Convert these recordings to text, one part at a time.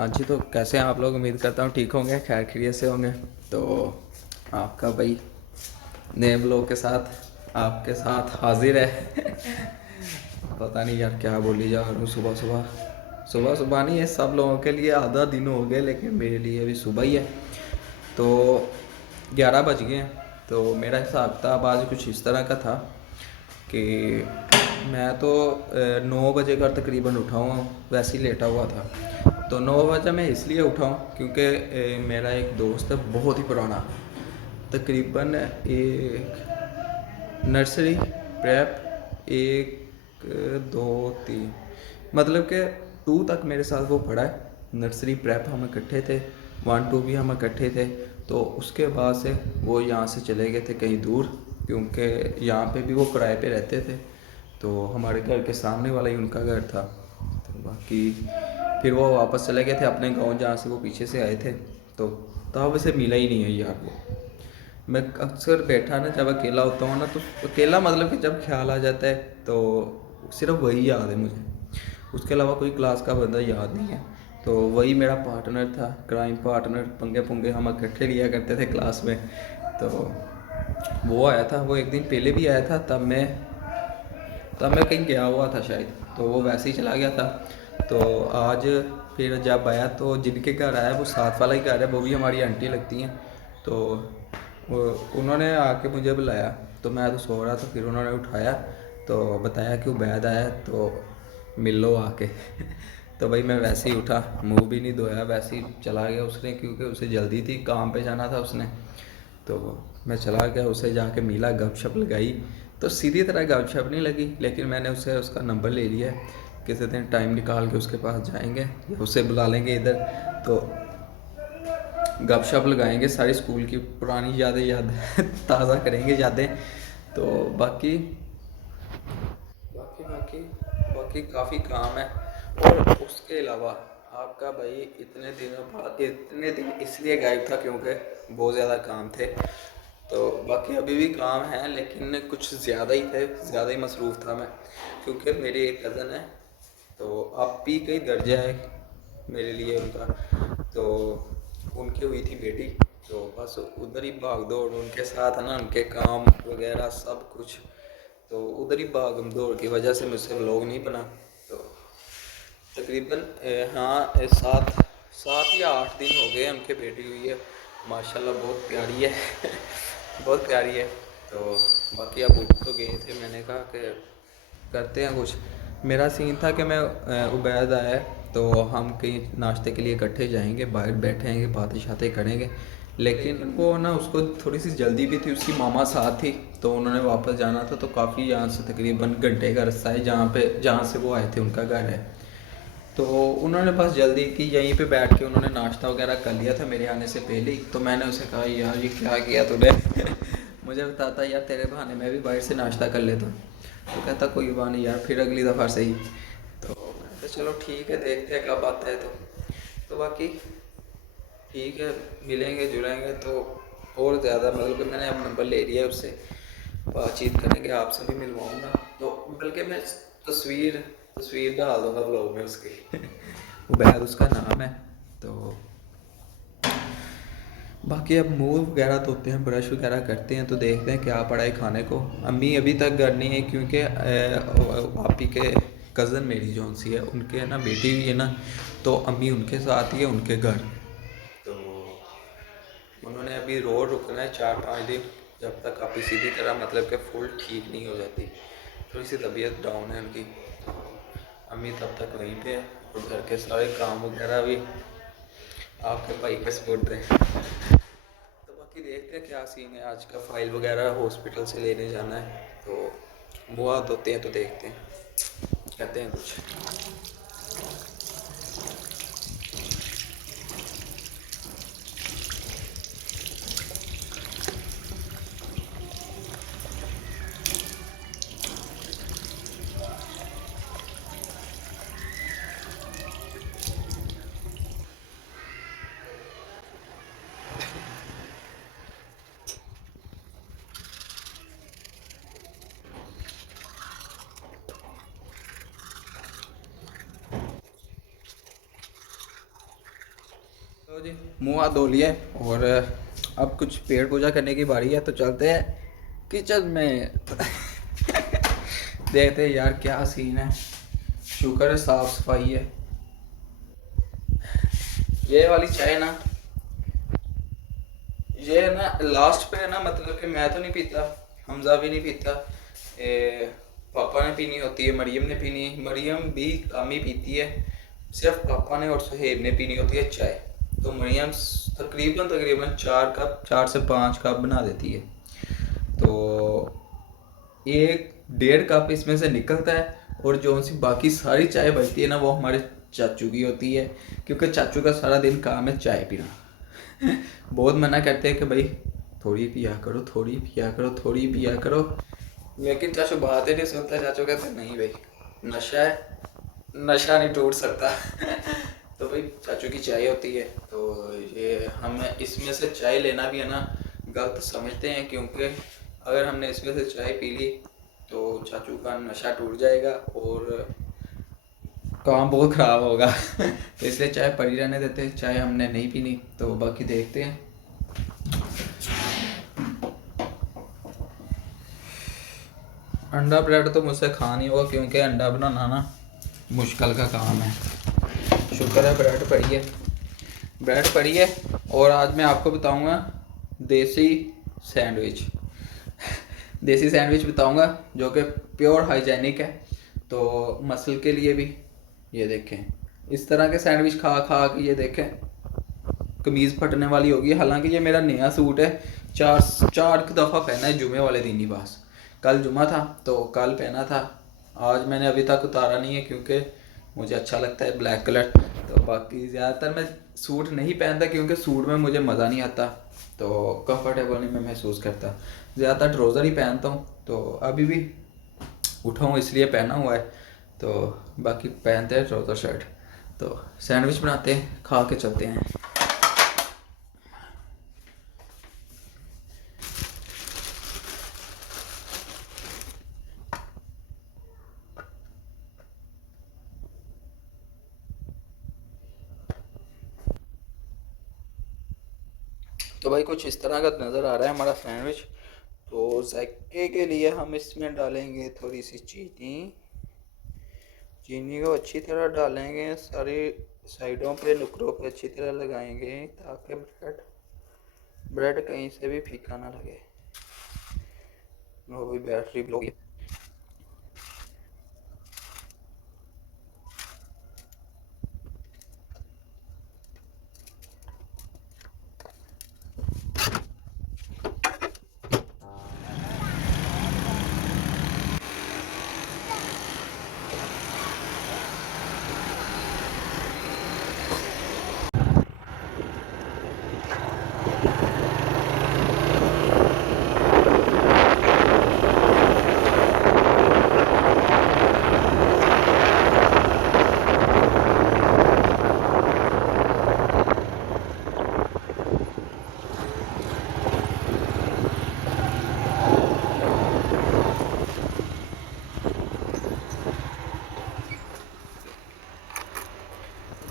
हाँ जी, तो कैसे हैं आप लोग? उम्मीद करता हूँ ठीक होंगे, खैर खैरियत से होंगे। तो आपका भाई नए ब्लॉग के साथ आपके साथ हाजिर है। पता नहीं यार क्या बोली जा रहा हूँ। सुबह सुबह सुबह सुबह नहीं है, सब लोगों के लिए आधा दिन हो गया, लेकिन मेरे लिए अभी सुबह ही है। तो 11 बज गए हैं। तो मेरा हिसाब किताब आज कुछ इस तरह का था कि मैं तो 9 बजे का तकरीबन उठा हूँ, वैसे ही लेटा हुआ था। तो 9 बजे मैं इसलिए उठा हूँ क्योंकि मेरा एक दोस्त है बहुत ही पुराना, तकरीबन एक नर्सरी प्रेप एक दो तीन, मतलब कि टू तक मेरे साथ वो पढ़ा है। नर्सरी प्रेप हम इकट्ठे थे, वन टू भी हम इकट्ठे थे। तो उसके बाद से वो यहाँ से चले गए थे कहीं दूर, क्योंकि यहाँ पे भी वो किराए पे रहते थे। तो हमारे घर के सामने वाला ही उनका घर था। तो बाकी फिर वो वापस चले गए थे अपने गांव जहाँ से वो पीछे से आए थे। तो तब से मिला ही नहीं है यार वो। मैं अक्सर बैठा ना जब अकेला होता हूँ ना, तो अकेला मतलब कि जब ख्याल आ जाता है तो सिर्फ वही याद है मुझे। उसके अलावा कोई क्लास का बंदा याद नहीं है। तो वही मेरा पार्टनर था, क्राइम पार्टनर। पंगे पुंगे हम इकट्ठे लिया करते थे क्लास में। तो वो आया था, वो एक दिन पहले भी आया था। तब मैं कहीं गया हुआ था शायद, तो वो वैसे ही चला गया था। तो आज फिर जब आया तो जिनके घर आया वो साथ वाला ही घर है, वो भी हमारी आंटी लगती हैं। तो उन्होंने आके मुझे बुलाया। तो मैं तो सो रहा था, फिर उन्होंने उठाया तो बताया कि उबैद आया है तो मिल लो आके। तो भाई मैं वैसे ही उठा, मुंह भी नहीं धोया, वैसे ही चला गया उसने, क्योंकि उसे जल्दी थी, काम पे जाना था उसने। तो मैं चला गया, उसे जाके मिला, गपशप लगाई। तो सीधी तरह गपशप नहीं लगी, लेकिन मैंने उससे उसका नंबर ले लिया। किसी दिन टाइम निकाल के उसके पास जाएंगे या उसे बुला लेंगे इधर, तो गपशप लगाएंगे, सारी स्कूल की पुरानी याद ताज़ा करेंगे यादें। तो बाकी बाकी बाकी बाकी काफ़ी काम है। और उसके अलावा आपका भाई इतने दिनों बाद, इतने दिन इसलिए गायब था क्योंकि बहुत ज़्यादा काम थे। तो बाकी अभी भी काम है, लेकिन कुछ ज़्यादा ही थे, ज़्यादा ही मसरूफ़ था मैं, क्योंकि मेरी एक कज़न है। तो आप ही का ही दर्जा है मेरे लिए उनका। तो उनकी हुई थी बेटी। तो बस उधर ही भाग दौड़ उनके साथ है ना, उनके काम वगैरह सब कुछ। तो उधर ही भाग दौड़ की वजह से मुझसे व्लॉग नहीं बना। तो तकरीबन हाँ 7 7 या 8 दिन हो गए हैं उनके बेटी हुई है। माशाल्लाह बहुत प्यारी है। बहुत प्यारी है। तो बाकी अब उठ तो गए थे, मैंने कहा कि करते हैं कुछ। मेरा सीन था कि मैं उबैद आया है, तो हम कहीं नाश्ते के लिए इकट्ठे जाएंगे, बाहर बैठेंगे, बातें शातें करेंगे। लेकिन वो ना, उसको थोड़ी सी जल्दी भी थी, उसकी मामा साथ थी। तो उन्होंने वापस जाना था, तो काफ़ी यहाँ से तकरीबन घंटे का रास्ता है जहाँ से वो आए थे, उनका घर है। तो उन्होंने बस जल्दी की, यहीं पे बैठ के उन्होंने नाश्ता वगैरह कर लिया था मेरे आने से पहले ही। तो मैंने उसे कहा यार ये क्या किया तूने? मुझे बताता यार, तेरे बहाने मैं भी बाहर से नाश्ता कर लेता। तो कहता कोई बात नहीं यार, फिर अगली दफ़ा सही। तो मैं कहा चलो ठीक है, देखते हैं कब आता है। तो बाकी ठीक है, मिलेंगे जुलेंगे तो और ज़्यादा, मतलब कि मैंने अब नंबर ले लिया है उससे, बातचीत करेंगे, आपसे भी मिलवाऊँगा। तो बल्कि मैं तस्वीर तस्वीर डाल दूँगा ब्लॉग में उसकी। उबैद उसका नाम है। तो बाकी अब मुंह वगैरह धोते हैं, ब्रश वगैरह करते हैं, तो देखते हैं क्या पड़ा है खाने को। अम्मी अभी तक घर नहीं है, क्योंकि आप ही के कज़न मेरी जौन सी है, उनके ना बेटी हुई है ना। तो अम्मी उनके साथ ही है, उनके घर। तो उन्होंने अभी रोज़ रुकना है 4 5 दिन, जब तक आप सीधी तरह मतलब कि फुल ठीक नहीं हो जाती। थोड़ी सी तबीयत डाउन है उनकी। तो अम्मी तब तक वहीं पे है, और घर के सारे काम वगैरह भी आपके भाई के सपोर्ट हैं। तो बाकी देखते हैं क्या सीन है आज का। फाइल वगैरह हॉस्पिटल से लेने जाना है, तो वो हाथ धोते हैं, तो देखते हैं कहते हैं कुछ। लो जी, मुँह हाथ धो लिया और अब कुछ पेड़ पूजा करने की बारी है, तो चलते हैं किचन में। देखते हैं यार क्या सीन है। शुक्र है साफ सफाई है। ये वाली चाय ना, ये ना लास्ट पे है ना, मतलब कि मैं तो नहीं पीता, हमजा भी नहीं पीता, पापा ने पीनी होती है, मरियम ने पीनी, मरियम भी कम ही पीती है, सिर्फ पापा ने और सुहेब ने पीनी होती है चाय। तो मरियम तकरीबन तकरीबन 4 से 5 कप बना देती है। तो 1-1.5 कप इसमें से निकलता है, और जो सी बाकी सारी चाय बचती है ना, वो हमारे चाचू की होती है, क्योंकि चाचू का सारा दिन काम है चाय पीना। बहुत मना करते हैं कि भाई थोड़ी पिया करो, थोड़ी पिया करो, थोड़ी पिया करो, लेकिन चाचू बात ही नहीं सुनता। चाचू कहते नहीं भाई, नशा है, नशा नहीं टूट सकता। तो भाई चाचू की चाय होती है, तो ये हम इसमें से चाय लेना भी है ना गलत समझते हैं, क्योंकि अगर हमने इसमें से चाय पी ली तो चाचू का नशा टूट जाएगा और काम बहुत ख़राब होगा। तो इसलिए चाय पड़ी रहने देते हैं, चाय हमने नहीं पीनी। तो बाकी देखते हैं। अंडा ब्रेड तो मुझसे खा नहीं होगा, क्योंकि अंडा बनाना ना मुश्किल का काम है। शुक्र है ब्रेड पड़ी है, ब्रेड पड़ी है। और आज मैं आपको बताऊंगा देसी सैंडविच। देसी सैंडविच बताऊंगा जो कि प्योर हाइजेनिक है, तो मसल के लिए भी। ये देखें, इस तरह के सैंडविच खा खा के ये देखें कमीज़ फटने वाली होगी। हालांकि ये मेरा नया सूट है, चार दफ़ा पहना है जुमे वाले दिन ही बस। कल जुमा था तो कल पहना था, आज मैंने अभी तक उतारा नहीं है, क्योंकि मुझे अच्छा लगता है ब्लैक कलर। तो बाकी ज़्यादातर मैं सूट नहीं पहनता, क्योंकि सूट में मुझे मज़ा नहीं आता, तो कंफर्टेबल नहीं मैं महसूस करता। ज़्यादातर ट्राउज़र ही पहनता हूँ। तो अभी भी उठा हूँ इसलिए पहना हुआ है, तो बाकी पहनते हैं ट्राउज़र शर्ट। तो सैंडविच बनाते हैं, खा के चलते हैं। तो भाई कुछ इस तरह का नज़र आ रहा है हमारा सैंडविच। तो जायके के लिए हम इसमें डालेंगे थोड़ी सी चीनी। चीनी को अच्छी तरह डालेंगे, सारी साइडों पे नुकरों पे अच्छी तरह लगाएंगे, ताकि ब्रेड कहीं से भी फीका ना लगे। वो भी बैटरी लो गई।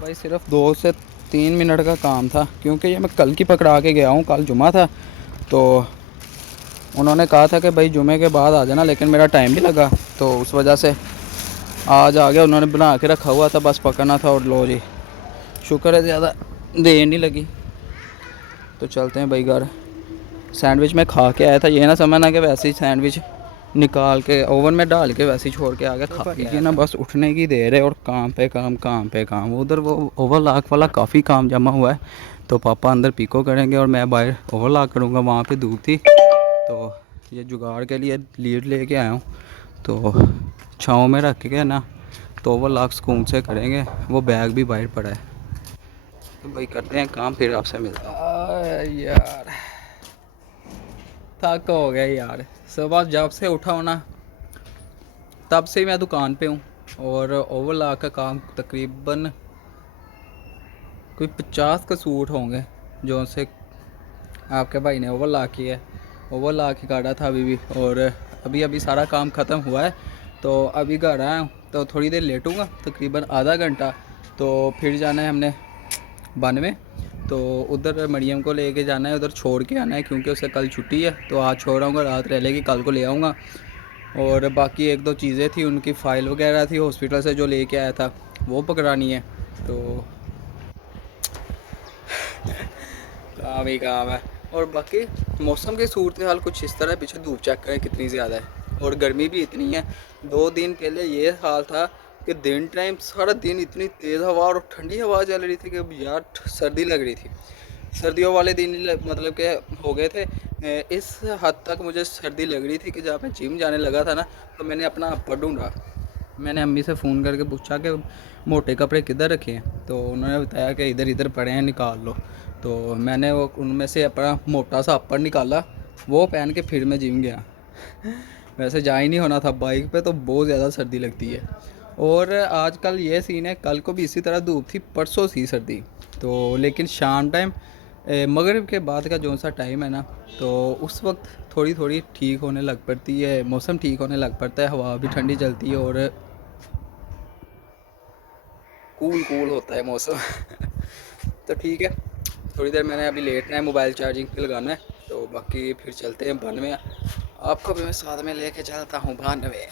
भाई सिर्फ 2 से 3 मिनट का काम था, क्योंकि ये मैं कल की पकड़ा के गया हूँ। कल जुमा था, तो उन्होंने कहा था कि भाई जुमे के बाद आ जाना, लेकिन मेरा टाइम भी लगा, तो उस वजह से आज आ गया। उन्होंने बना के रखा हुआ था, बस पकड़ना था। और लो जी, शुक्र है ज़्यादा देर नहीं लगी। तो चलते हैं भाई घर। सैंडविच मैं खा के आया था, ये ना समझना कि वैसे ही सैंडविच निकाल के ओवन में डाल के वैसे ही छोड़ के आ गया। खा के ना बस उठने की देर है, और काम पे काम, काम पे काम। उधर वो ओवरलॉक वाला काफ़ी काम जमा हुआ है, तो पापा अंदर पीको करेंगे और मैं बाहर ओवरलॉक करूँगा। वहाँ पे धूप थी, तो ये जुगाड़ के लिए लीड लेके आया हूँ, तो छाँव में रख के ना तो ओवरलॉक सुकून से करेंगे। वो बैग भी बाहर पड़ा है। तो भाई करते हैं काम, फिर आपसे मिलता हूँ। यार थक हो गया यार, सुबह जब से उठा हूँ ना तब से मैं दुकान पे हूँ, और ओवरलॉक का काम तकरीबन कोई 50 का सूट होंगे जो से आपके भाई ने ओवरलॉक किया है। ओवरलॉक ही काटा था अभी भी, और अभी अभी सारा काम ख़त्म हुआ है। तो अभी घर आया हूँ, तो थोड़ी देर लेटूँगा, तकरीबन आधा घंटा। तो फिर जाना है हमने 92, तो उधर मरियम को लेके जाना है, उधर छोड़ के आना है क्योंकि उसे कल छुट्टी है। तो आज छोड़ आऊँगा, रात रह लेगी, कल को ले आऊँगा। और बाकी एक दो चीज़ें थी, उनकी फ़ाइल वगैरह थी हॉस्पिटल से जो लेके आया था, वो पकड़ानी है। तो काम ही काम है। और बाकी मौसम की सूरत हाल कुछ इस तरह है, पीछे धूप चेक करें कितनी ज़्यादा है और गर्मी भी इतनी है। 2 दिन पहले ये हाल था कि दिन टाइम सारा दिन इतनी तेज़ हवा और ठंडी हवा चल रही थी कि यार सर्दी लग रही थी। सर्दियों वाले दिन मतलब के हो गए थे। इस हद तक मुझे सर्दी लग रही थी कि जब मैं जिम जाने लगा था ना, तो मैंने अपना अपर ढूंढा। मैंने अम्मी से फ़ोन करके पूछा कि मोटे कपड़े किधर रखे हैं, तो उन्होंने बताया कि इधर इधर पड़े हैं, निकाल लो। तो मैंने वो उनमें से अपना मोटा सा अपर निकाला, वो पहन के फिर मैं जिम गया। वैसे जा ही नहीं होना था, बाइक पे तो बहुत ज़्यादा सर्दी लगती है। और आजकल ये सीन है, कल को भी इसी तरह धूप थी, परसों सी सर्दी। तो लेकिन शाम टाइम मगरिब के बाद का जो सा टाइम है ना, तो उस वक्त थोड़ी थोड़ी ठीक होने लग पड़ती है, मौसम ठीक होने लग पड़ता है, हवा भी ठंडी चलती है और कूल कूल होता है मौसम। तो ठीक है, थोड़ी देर मैंने अभी लेटना है, मोबाइल चार्जिंग पे लगाना है। तो बाकी फिर चलते हैं 92। आपको भी मैं साथ में लेके चलता हूँ 92।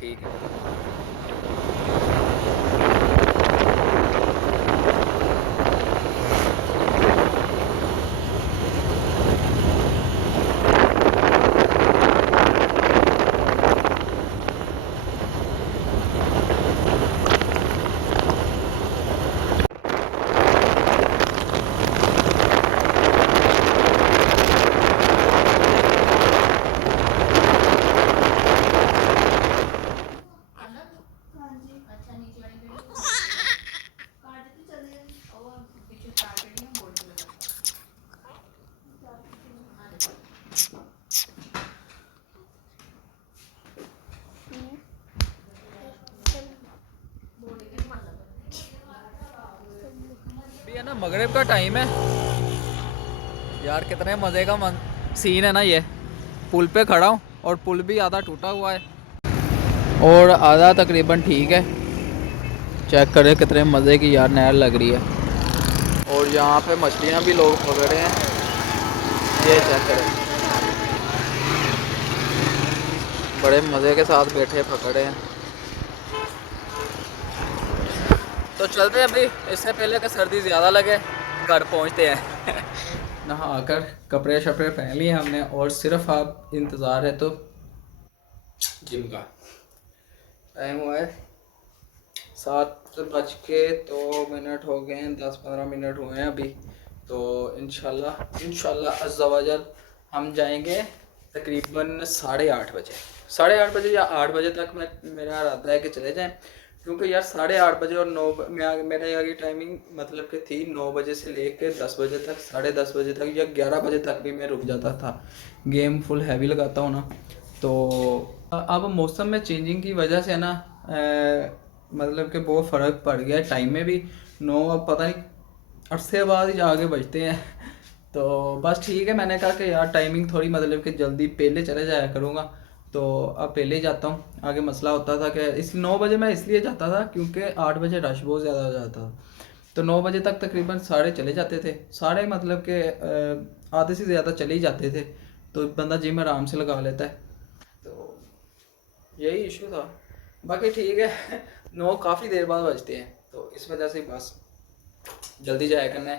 ठीक है। भी है ना, मगरिब का टाइम है यार, कितने मज़े का सीन है ना ये। पुल पे खड़ा हूँ और पुल भी आधा टूटा हुआ है और आधा तकरीबन ठीक है। चेक करें कितने मज़े की यार नहर लग रही है। और यहाँ पे मछलियाँ भी लोग पकड़ रहे हैं, ये चेक करें, बड़े मज़े के साथ बैठे पकड़े हैं। तो चलते हैं अभी, इससे पहले कि सर्दी ज़्यादा लगे, घर पहुँचते हैं। नहा कर कपड़े शपड़े पहन लिए हमने और सिर्फ आप इंतज़ार है तो जिम का। टाइम हुआ है 7:02 हो गए हैं, 10-15 मिनट हुए हैं अभी। तो इंशाल्लाह अज़्ज़ा वजल हम जाएंगे तकरीबन 8:30 बजे, 8:30 बजे या 8 बजे तक मेरा इरादा है कि चले जाएं। क्योंकि यार 8:30 बजे और 9 मेरे आगे टाइमिंग मतलब कि थी 9 बजे से लेकर 10 बजे तक, 10:30 बजे तक या 11 बजे तक भी मैं रुक जाता था। गेम फुल हैवी लगाता हूँ ना, तो अब मौसम में चेंजिंग की वजह से ना मतलब कि बहुत फ़र्क पड़ गया है टाइम में भी। 9 अब पता नहीं अरसे बाद ही आगे बजते हैं। तो बस ठीक है, मैंने कहा कि यार टाइमिंग थोड़ी मतलब कि जल्दी पहले चले जाया करूँगा, तो अब पहले ही जाता हूँ। आगे मसला होता था कि इस 9 बजे मैं इसलिए जाता था क्योंकि 8 बजे रश बहुत ज़्यादा हो जाता था। तो 9 बजे तक तकरीबन सारे चले जाते थे, सारे मतलब कि आधे से ज़्यादा चले ही जाते थे, तो बंदा जिम आराम से लगा लेता है। तो यही इशू था, बाकी ठीक है। 9 काफ़ी देर बाद बजते हैं, तो इस वजह से बस जल्दी जाया करना है।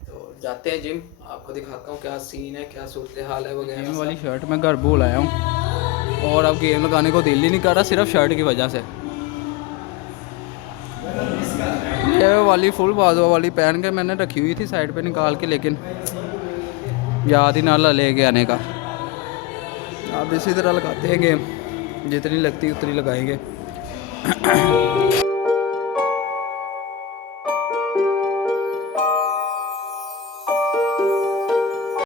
तो जाते हैं जिम, आपको दिखाता हूँ क्या सीन है, क्या सूरत हाल है वगैरह। गेम वाली शर्ट मैं घर भूल आया हूँ और अब गेम लगाने को दिल ही नहीं कर रहा, सिर्फ शर्ट की वजह से। ये वाली फुल बाजू वाली पहन के मैंने रखी हुई थी साइड पे निकाल के, लेकिन याद ही ना लेके आने का। अब इसी तरह लगाते हैं गेम, जितनी लगती उतनी लगाएंगे।